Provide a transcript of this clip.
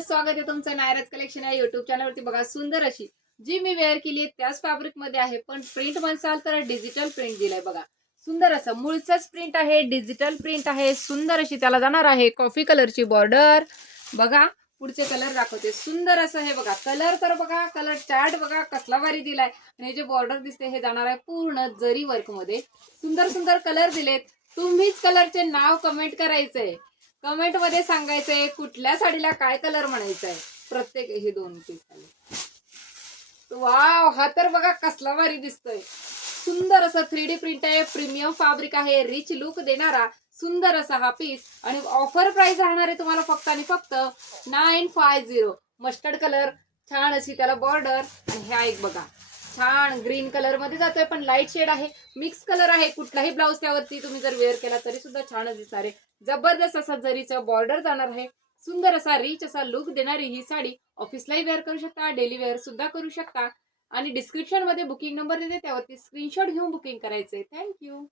स्वागत आहे तुमचं नायराज कलेक्शन या युट्यूब चॅनलवरती। बघा सुंदर अशी जी मी वेअर केली आहे त्याच फॅब्रिक मध्ये आहे, पण प्रिंट म्हणसाल तर डिजिटल प्रिंट दिलाय। बघा सुंदर असं मूळचंच प्रिंट आहे, डिजिटल प्रिंट आहे। सुंदर अशी त्याला जाणार आहे कॉफी कलरची बॉर्डर। बघा पुढचे कलर दाखवते। सुंदर असं हे बघा कलर, तर बघा कलर चार्ट बघा कसला भारी दिलाय। आणि जे बॉर्डर दिसते हे जाणार आहे पूर्ण जरी वर्क मध्ये। सुंदर सुंदर कलर दिलेत। तुम्हीच कलरचे नाव कमेंट करायचंय, कमेंट मध्ये सांगायचंय कुठल्या साडीला काय कलर म्हणायचंय। प्रत्येक हे दोन पीस वाव, हा तर बघा कसला भारी दिसतोय। सुंदर असं 3D प्रिंट आहे, प्रीमियम फॅब्रिक आहे, रिच लुक देणारा सुंदर असा हा पीस। आणि ऑफर प्राइस राहणार आहे तुम्हाला फक्त आणि फक्त 950। मस्टर्ड कलर, छान अशी त्याला बॉर्डर। आणि ह्या एक बघा छान ग्रीन कलर मध्ये जातोय, पण लाईट शेड आहे, मिक्स कलर आहे। कुठलाही ब्लाउज त्यावरती तुम्ही जर वेअर केला तरी सुद्धा छानच दिसणार आहे। जबरदस्त असा जरीचा बॉर्डर जाणार आहे। सुंदर असा रिच असा लुक देणारी ही साडी ऑफिसलाही वेअर करू शकता, डेली वेअर सुद्धा करू शकता। आणि डिस्क्रिप्शन मध्ये बुकिंग नंबर देते, त्यावरती स्क्रीनशॉट घेऊन बुकिंग करायचंय। थँक्यू।